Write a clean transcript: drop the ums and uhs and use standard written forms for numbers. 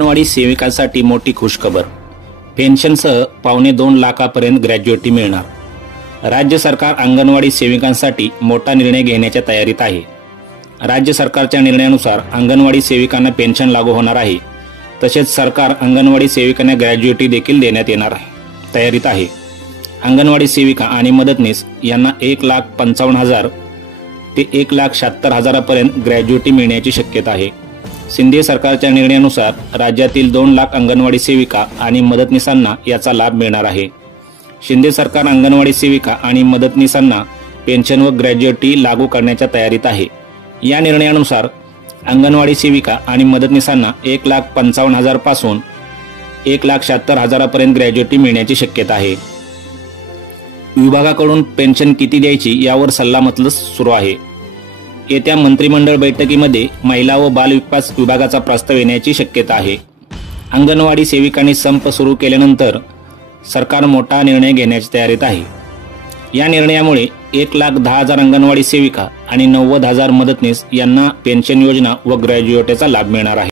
अंगणवाडी सेविकांसाठी मोठी खुशखबर। पेन्शनसह 2.25 लाखापर्यंत ग्रॅज्युएटी मिळणार। राज्य सरकार अंगणवाडी सेविकांसाठी मोठा निर्णय घेण्याच्या तयारीत आहे। राज्य सरकारच्या निर्णयानुसार अंगणवाडी सेविकांना पेन्शन लागू होणार आहे। तसेच सरकार अंगणवाडी सेविकांना ग्रॅज्युएटी देखील देण्यात येणार आहे तयारीत आहे। अंगणवाडी सेविका आणि मदतनीस यांना 1,55,000 ते 1,76,000 पर्यंत ग्रॅज्युएटी मिळण्याची शक्यता आहे। शिंदे सरकारच्या निर्णयानुसार राज्यातील 2 लाख अंगणवाडी सेविका आणि मदतनीसांना याचा लाभ मिळणार आहे। शिंदे सरकार अंगणवाडी सेविका आणि मदतनीसांना पेन्शन व ग्रॅज्युएटी लागू करण्याच्या तयारीत आहे। या निर्णयानुसार अंगणवाडी सेविका आणि मदतनीसांना 1,55,000 पासून 1,76,000 पर्यंत ग्रॅज्युएटी मिळण्याची शक्यता आहे। विभागाकडून पेन्शन किती द्यायची यावर सल्लामसलत सुरू आहे। येत्या मंत्रिमंडळ बैठकीमध्ये महिला व बाल विकास विभागाचा प्रस्ताव येण्याची शक्यता आहे। अंगणवाडी सेविकांनी संप सुरू केल्यानंतर सरकार मोठा निर्णय घेण्याच्या तयारीत आहे। या निर्णयामुळे 1,10,000 अंगणवाडी सेविका आणि 90,000 मदतनीस यांना पेन्शन योजना व ग्रॅज्युएटीचा लाभ मिळणार आहे।